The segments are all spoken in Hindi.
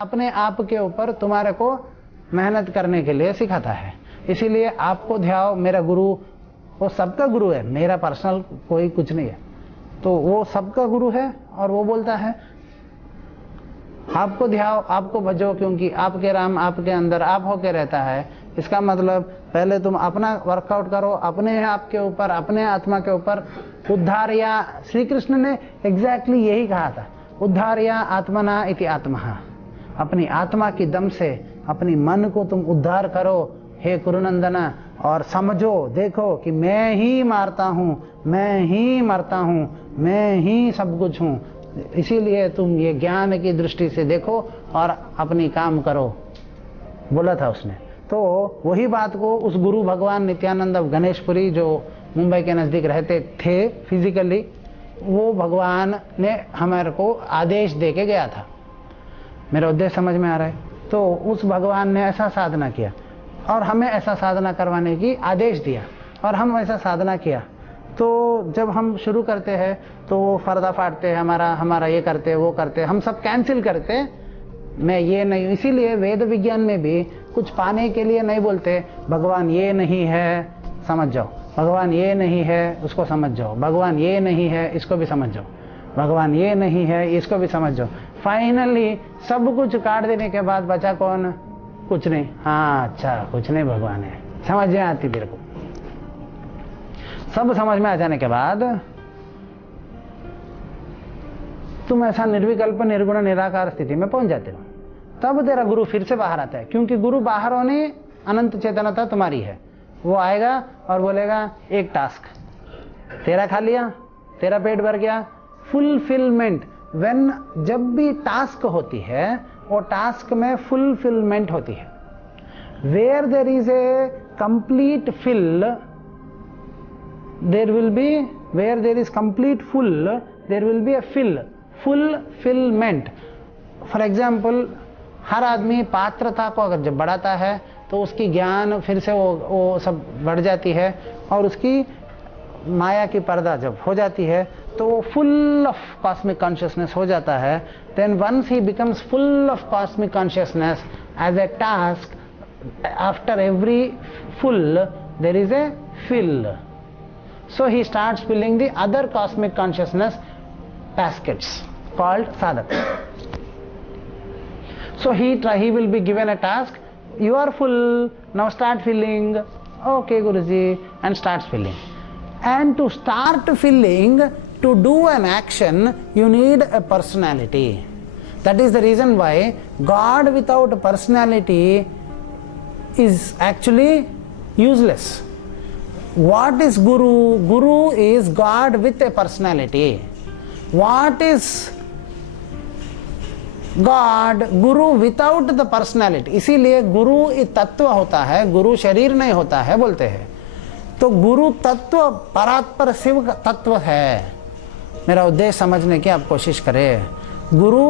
अपने आप के ऊपर तुम्हारे को मेहनत करने के लिए सिखाता है। इसीलिए आपको ध्याओ मेरा गुरु, वो सबका गुरु है, मेरा पर्सनल कोई कुछ नहीं है, तो वो सबका गुरु है। और वो बोलता है आपको ध्याओ, आपको भजो, क्योंकि आपके राम आपके अंदर आप होके रहता है। इसका मतलब पहले तुम अपना वर्कआउट करो, अपने आप के ऊपर, अपने आत्मा के ऊपर उद्धार। या श्री कृष्ण ने एग्जैक्टली यही कहा था, उद्धार या आत्मना इति आत्मा। अपनी आत्मा की दम से अपनी मन को तुम उद्धार करो हे कुरुनंदना, और समझो, देखो कि मैं ही मारता हूं, मैं ही मरता हूं, मैं ही सब कुछ हूं। इसीलिए तुम ये ज्ञान की दृष्टि से देखो और अपनी काम करो, बोला था उसने। तो वही बात को उस गुरु भगवान नित्यानंद ऑफ गणेशपुरी, जो मुंबई के नजदीक रहते थे फिजिकली, वो भगवान ने हमारे को आदेश दे के गया था। मेरा उद्देश्य समझ में आ रहा है? तो उस भगवान ने ऐसा साधना किया और हमें ऐसा साधना करवाने की आदेश दिया, और हम ऐसा साधना किया। तो जब हम शुरू करते हैं तो वो पर्दा फाड़ते हैं, हमारा ये करते वो करते, हम सब कैंसिल करते, मैं ये नहीं। इसीलिए वेद विज्ञान में भी कुछ पाने के लिए नहीं बोलते भगवान ये नहीं है समझ जाओ, भगवान ये नहीं है उसको समझ जाओ, भगवान ये नहीं है इसको भी समझ जाओ, भगवान ये नहीं है इसको भी समझ जाओ। फाइनली सब कुछ काट देने के बाद बचा कौन? कुछ नहीं। हाँ अच्छा, कुछ नहीं, भगवान है, समझ में आती तेरे को। सब समझ में आ जाने के बाद तुम ऐसा निर्विकल्प निर्गुण निराकार स्थिति में पहुंच जाते हो। तब तेरा गुरु फिर से बाहर आता है, क्योंकि गुरु बाहर होने अनंत चेतनता तुम्हारी है। वो आएगा और बोलेगा एक टास्क तेरा खा लिया, तेरा पेट भर गया। फुलफिलमेंट, व्हेन जब भी टास्क होती है वो टास्क में फुलफिलमेंट होती है। Where there is a complete fill, there will be, where there is complete full, there will be a fill, fulfilment. For example, हर आदमी पात्रता को अगर जब बढ़ाता है तो उसकी ज्ञान फिर से वो सब बढ़ जाती है, और उसकी माया की पर्दा जब हो जाती है तो वो फुल ऑफ कॉस्मिक कॉन्शियसनेस हो जाता है। Then once he becomes full of cosmic consciousness, as a task, after every full there is a fill, so he starts filling the other cosmic consciousness baskets called sadhak. So he will be given a task, you are full, now start filling. Okay Guruji, and starts filling. And to start filling, to do an action, you need a personality. That is the reason why God without personality is actually useless. What is Guru? Guru is God with a personality. What is God? Guru without the personality. इसीलिए गुरु एक तत्व होता है, गुरु शरीर नहीं होता है बोलते हैं। तो गुरु तत्व परात्पर शिव का तत्व है। मेरा उद्देश्य समझने की आप कोशिश करें। गुरु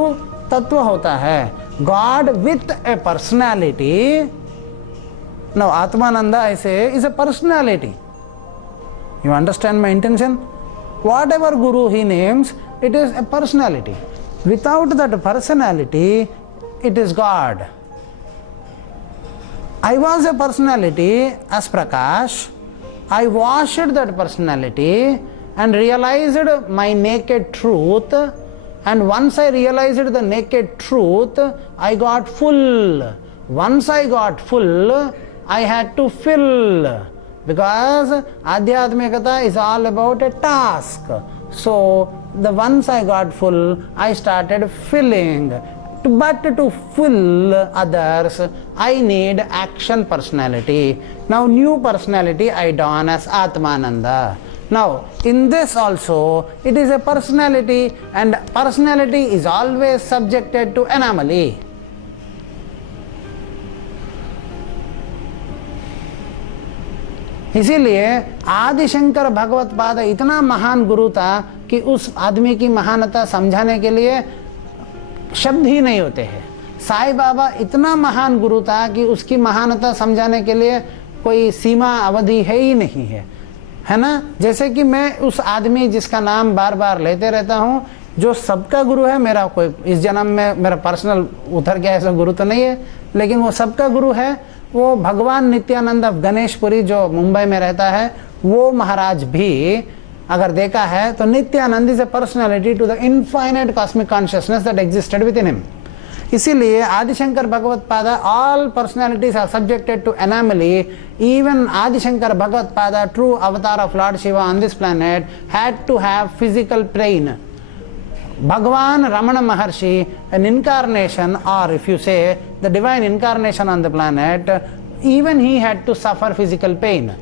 तत्व होता है, God with a personality. Now Atmananda I say is a personality. You understand my intention? Whatever guru he names, it is a personality. Without that personality, it is God. I was a personality as Prakash. I washed that personality and realized my naked truth. And once I realized the naked truth, I got full. Once I got full, I had to fill. Because Adhyatmikata is all about a task. So, the once I got full, I started filling. But to fill others, I need action personality. Now, new personality I don as Atmananda. Now, in this also, it is a personality, and personality is always subjected to anomaly. इसीलिए आदिशंकर भगवत पाद इतना महान गुरु था कि उस आदमी की महानता समझाने के लिए शब्द ही नहीं होते हैं। साईं बाबा इतना महान गुरु था कि उसकी महानता समझाने के लिए कोई सीमा अवधि है ही नहीं है, है ना। जैसे कि मैं उस आदमी जिसका नाम बार बार लेते रहता हूँ, जो सबका गुरु है, मेरा कोई इस जन्म में मेरा पर्सनल उतर गया ऐसा गुरु तो नहीं है, लेकिन वो सबका गुरु है, वो भगवान नित्यानंद ऑफ गणेशपुरी जो मुंबई में रहता है, वो महाराज भी अगर देखा है तो Nityanand is a personality to the infinite cosmic consciousness that existed within him. इसीलिए Adishankar Bhagavatpada, all personalities are subjected to anomaly, even Adishankar Bhagavatpada, true avatar of lord Shiva on this planet, had to have physical pain. Bhagavan Ramana Maharshi, an incarnation, or if you say the divine incarnation on the planet, even he had to suffer physical pain,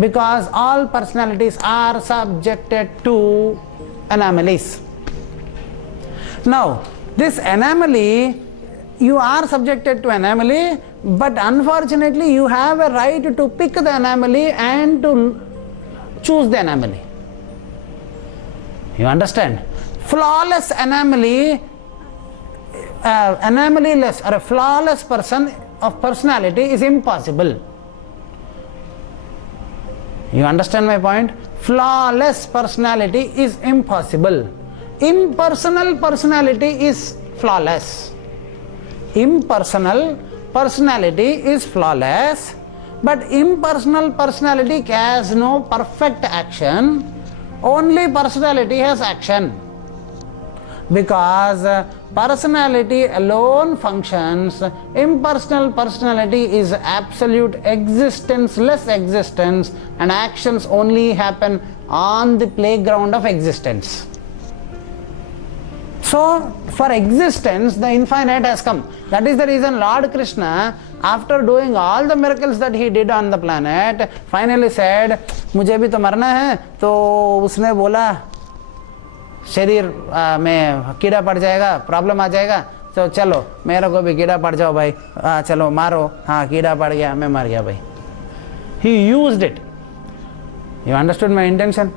because all personalities are subjected to anomalies. Now, this anomaly, you are subjected to anomaly, but unfortunately you have a right to pick the anomaly and to choose the anomaly. You understand? Flawless anomaly, anomalyless or a flawless person of personality is impossible. You understand my point? Flawless personality is impossible. Impersonal personality is flawless. Impersonal personality is flawless, but impersonal personality has no perfect action. Only personality has action. Because personality alone functions, impersonal personality is absolute existence-less existence, and actions only happen on the playground of existence. So, for existence, the infinite has come. That is the reason Lord Krishna, after doing all the miracles that he did on the planet, finally said, मुझे भी तो मरना है, तो उसने बोला शरीर में कीड़ा पड़ जाएगा, प्रॉब्लम आ जाएगा, तो चलो मेरे को भी कीड़ा पड़ जाओ भाई, चलो मारो, हाँ कीड़ा पड़ गया, मैं मर गया भाई. He used it. You understood my intention?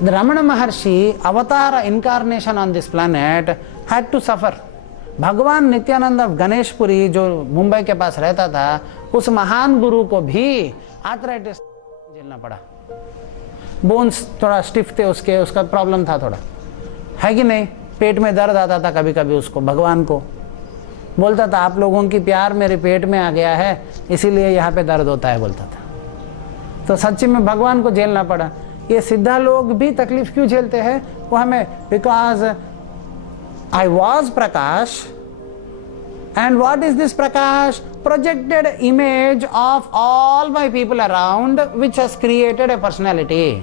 The Ramana Maharshi, avatar incarnation on this planet, had to suffer. भगवान नित्यानंद ऑफ गणेशपुरी जो मुंबई के पास रहता था, उस महान गुरु को भी आर्थराइटिस झेलना पड़ा. बोन्स थोड़ा स्टिफ थे उसके, उसका प्रॉब्लम था थोड़ा, है कि नहीं? पेट में दर्द आता था कभी कभी उसको. भगवान को बोलता था आप लोगों की प्यार मेरे पेट में आ गया है, इसीलिए यहाँ पे दर्द होता है, बोलता था. तो सच्ची में भगवान को झेलना पड़ा. ये सिद्धा लोग भी तकलीफ क्यों झेलते हैं? वो हमें, because I was Prakash, and what is this Prakash? Projected image of all my people around, which has created a personality.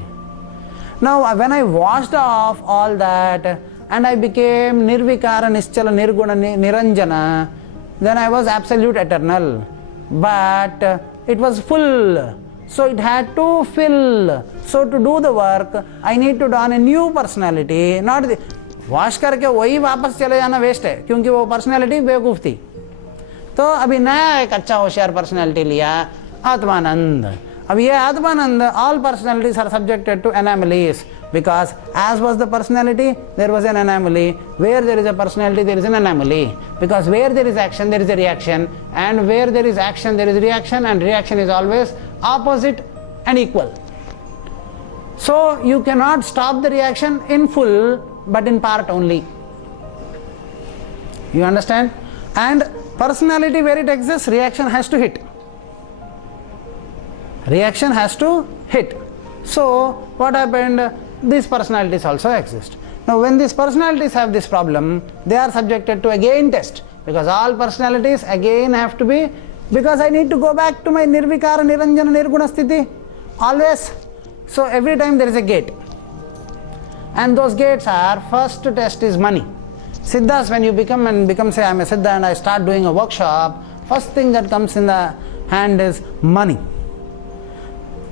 Now, when I washed off all that and I became Nirvikara, Nischala, Nirguna, Niranjana, then I was absolute eternal. But it was full, so it had to fill. So to do the work, I need to don a new personality, not the wash करके वही वापस चले जाना वेस्ट है, क्योंकि वो पर्सनैलिटी बेवकूफ थी. तो अभी नया एक अच्छा होशियार पर्सनैलिटी लिया, आत्मानंद. अब ये Atmanand, all personalities are subjected to anomalies, because as was the personality there was an anomaly, where there is a personality there is an anomaly, because where there is action there is a reaction, and where there is action there is reaction, and reaction is always opposite and equal. So you can not stop the reaction in full, but in part only. You understand? And personality, where it exists, reaction has to hit. Reaction has to hit. So what happened? These personalities also exist. Now when these personalities have this problem, they are subjected to again test, because all personalities again have to be, because I need to go back to my Nirvikara, Niranjana, Nirguna Sthiti always. So every time there is a gate. And those gates are, first test is money. Siddhas, when you become say I am a Siddha and I start doing a workshop, first thing that comes in the hand is money.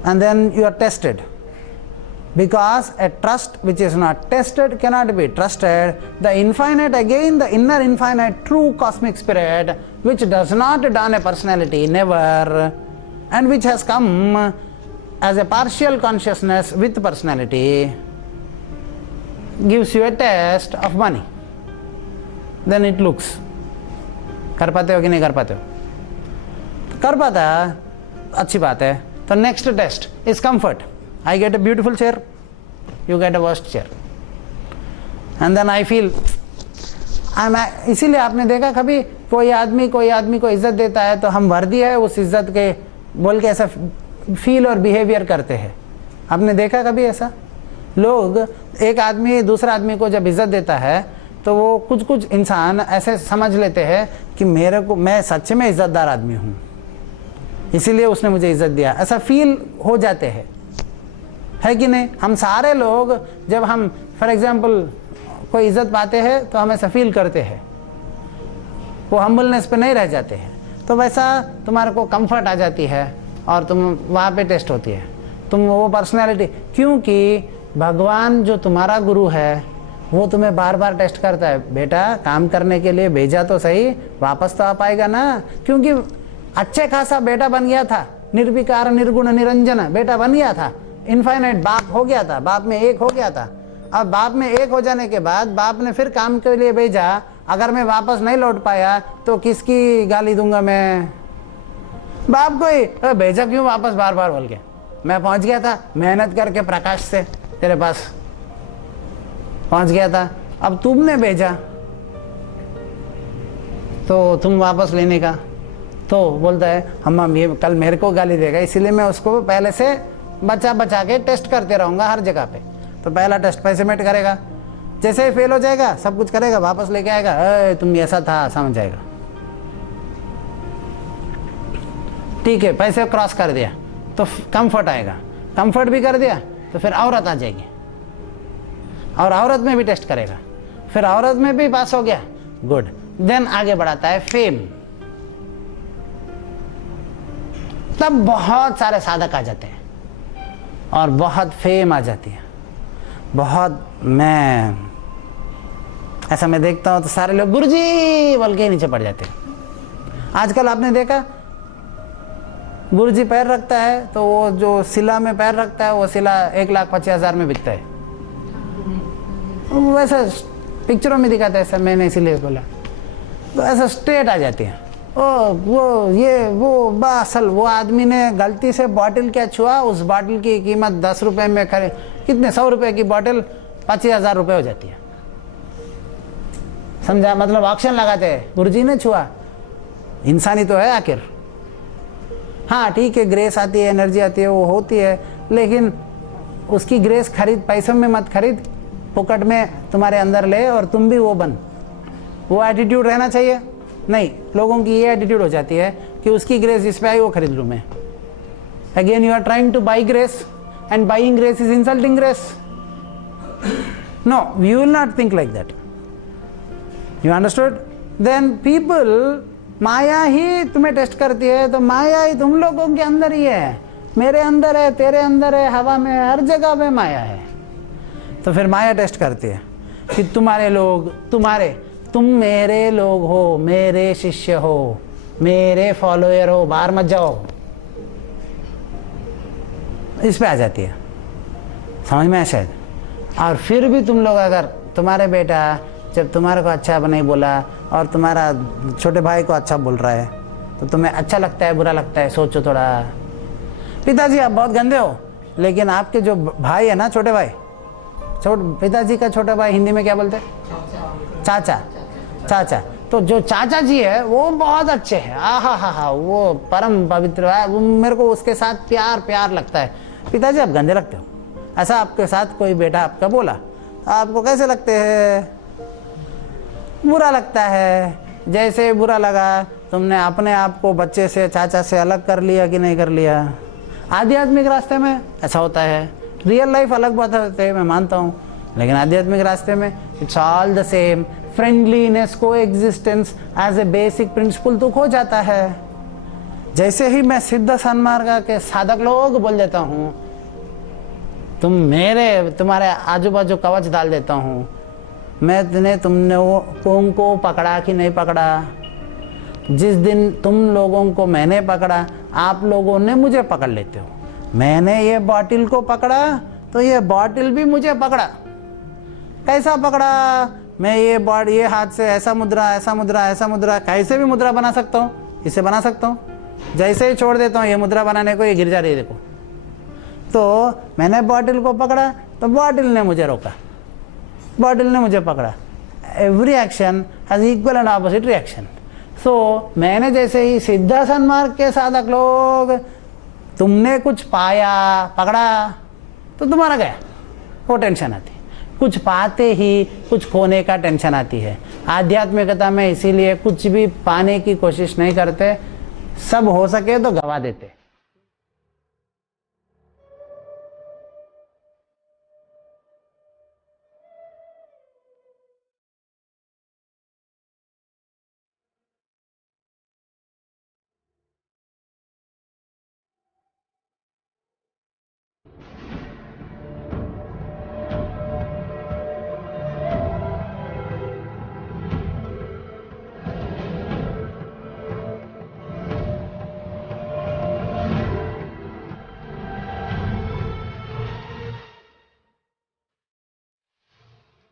And then you are tested. Because a trust which is not tested cannot be trusted. The infinite, again the inner infinite true cosmic spirit, which does not don a personality, never, and which has come as a partial consciousness with personality, gives you a test of money. Then it looks, कर पाते हो कि नहीं कर पाते हो? कर पाता, अच्छी बात है. तो next test is comfort. I get a beautiful chair, you get a worst chair. And then I feel इसीलिए आपने देखा कभी कोई आदमी को इज्जत देता है तो हम वर्दी है उस इज्जत के बोल के ऐसा फील और बिहेवियर करते हैं। आपने देखा कभी ऐसा? लोग एक आदमी दूसरा आदमी को जब इज्जत देता है तो वो कुछ इंसान ऐसे समझ लेते हैं कि मैं सच में इज्जतदार आदमी हूँ, इसीलिए उसने मुझे इज्जत दिया, ऐसा फील हो जाते हैं, है कि नहीं? हम सारे लोग जब हम फॉर एग्जाम्पल कोई इज्जत पाते हैं तो हम ऐसा फील करते हैं, वो हम्बलनेस पे नहीं रह जाते हैं। तो वैसा तुम्हारे को कंफर्ट आ जाती है और तुम वहाँ पे टेस्ट होती है, तुम वो पर्सनैलिटी, क्योंकि भगवान जो तुम्हारा गुरु है वो तुम्हें बार बार टेस्ट करता है। बेटा काम करने के लिए भेजा तो सही, वापस तो आ पाएगा ना, क्योंकि अच्छे खासा बेटा बन गया था, निर्विकार निर्गुण निरंजन बेटा बन गया था, इनफाइनाइट बाप हो गया था, बाप में एक हो गया था। अब बाप में एक हो जाने के बाद बाप ने फिर काम के लिए भेजा, अगर मैं वापस नहीं लौट पाया तो किसकी गाली दूंगा मैं? बाप को ही भेजा क्यों वापस बार बार बोल के? मैं पहुंच गया था मेहनत करके प्रकाश से तेरे पास पहुंच गया था, अब तुमने भेजा तो तुम वापस लेने का, तो बोलता है हम ये कल मेरे को गाली देगा, इसीलिए मैं उसको पहले से बचा के टेस्ट करते रहूंगा हर जगह पे। तो पहला टेस्ट पैसे मेट करेगा, जैसे ही फेल हो जाएगा सब कुछ करेगा, वापस लेके आएगा, तुम ऐसा था, समझ जाएगा, ठीक है, पैसे क्रॉस कर दिया तो कंफर्ट आएगा, कंफर्ट भी कर दिया तो फिर औरत आ जाएगी और औरत में भी टेस्ट करेगा, फिर औरत में भी पास हो गया, गुड, देन आगे बढ़ाता है फेम। तब बहुत सारे साधक आ जाते हैं और बहुत फेम आ जाती है, बहुत मैं देखता हूं तो सारे लोग गुरुजी बोल के नीचे पड़ जाते हैं। आजकल आपने देखा गुरुजी पैर रखता है तो वो जो शिला में पैर रखता है वो शिला 1,50,000 में बिकता है, वैसा पिक्चरों में दिखाता है, ऐसा मैंने इसीलिए बोला, तो ऐसा स्टेट आ जाती है। असल वो आदमी ने गलती से बॉटल क्या छुआ, उस बॉटल की कीमत 10 रुपए में कितने 100 रुपए की बॉटल 25,000 रुपए हो जाती है, समझा? मतलब ऑक्शन लगाते हैं, गुरुजी ने छुआ, इंसानी तो है आखिर, हाँ ठीक है, ग्रेस आती है, एनर्जी आती है, वो होती है, लेकिन उसकी ग्रेस खरीद पैसों में मत खरीद, पॉकेट में तुम्हारे अंदर ले और तुम भी वो बन। वो एटीट्यूड रहना चाहिए नहीं, लोगों की ये एटीट्यूड हो जाती है कि उसकी ग्रेस जिस पे आई वो खरीद लूं मैं। Again you are trying to buy grace and buying grace is insulting grace. No, you will not think like that, you understood? Then people, माया ही तुम्हें टेस्ट करती है, तो माया ही तुम लोगों के अंदर ही है, मेरे अंदर है, तेरे अंदर है, हवा में, हर जगह पे माया है। तो फिर माया टेस्ट करती है कि तुम्हारे लोग, तुम मेरे लोग हो, मेरे शिष्य हो, मेरे फॉलोअर हो, बाहर मत जाओ, इस पे आ जाती है, समझ में है शायद? और फिर भी तुम लोग, अगर तुम्हारे बेटा जब तुम्हारे को अच्छा नहीं बोला और तुम्हारा छोटे भाई को अच्छा बोल रहा है तो तुम्हें अच्छा लगता है, बुरा लगता है? सोचो थोड़ा। पिताजी आप बहुत गंदे हो, लेकिन आपके जो भाई है ना, छोटे भाई, पिताजी का छोटा भाई हिंदी में क्या बोलते हैं? चाचा। तो जो चाचा जी है वो बहुत अच्छे हैं, हा, वो परम पवित्र है, वो मेरे को उसके साथ प्यार लगता है। पिताजी आप गंदे लगते हो, ऐसा आपके साथ कोई बेटा आपका बोला, आपको कैसे लगते हैं? बुरा लगता है। जैसे बुरा लगा, तुमने अपने आप को बच्चे से, चाचा से अलग कर लिया कि नहीं कर लिया? आध्यात्मिक रास्ते में ऐसा होता है, रियल लाइफ अलग बात होती है, मैं मानता हूँ, लेकिन आध्यात्मिक रास्ते में it's all the same. Friendliness, coexistence as a basic principle तो खो जाता है। जैसे ही मैं सिद्ध सन्मार्ग के साधक लोग बोल देता हूँ, तुम्हारे आजू बाजू कवच डाल देता हूँ, तुमने वो कौन को पकड़ा कि नहीं पकड़ा? जिस दिन तुम लोगों को मैंने पकड़ा, आप लोगों ने मुझे पकड़ लेते हो। मैंने ये बॉटल को पकड़ा तो ये बॉटल भी मुझे पकड़ा। कैसा पकड़ा? मैं ये हाथ से ऐसा मुद्रा, कैसे भी मुद्रा बना सकता हूँ, इसे बना सकता हूँ। जैसे ही छोड़ देता हूँ ये मुद्रा बनाने को, ये गिर जा रही है, देखो। तो मैंने बॉटल को पकड़ा तो बॉटल ने मुझे रोका। बॉटल ने मुझे पकड़ा। Every action has equal and opposite reaction. So मैंने जैसे ही सिद्ध सन्मार्ग के साधक लोग, तुमने कुछ पाया, पकड़ा तो तुम्हारा गया, वो टेंशन आती। कुछ पाते ही कुछ खोने का टेंशन आती है। आध्यात्मिकता में इसीलिए कुछ भी पाने की कोशिश नहीं करते, सब हो सके तो गवा देते।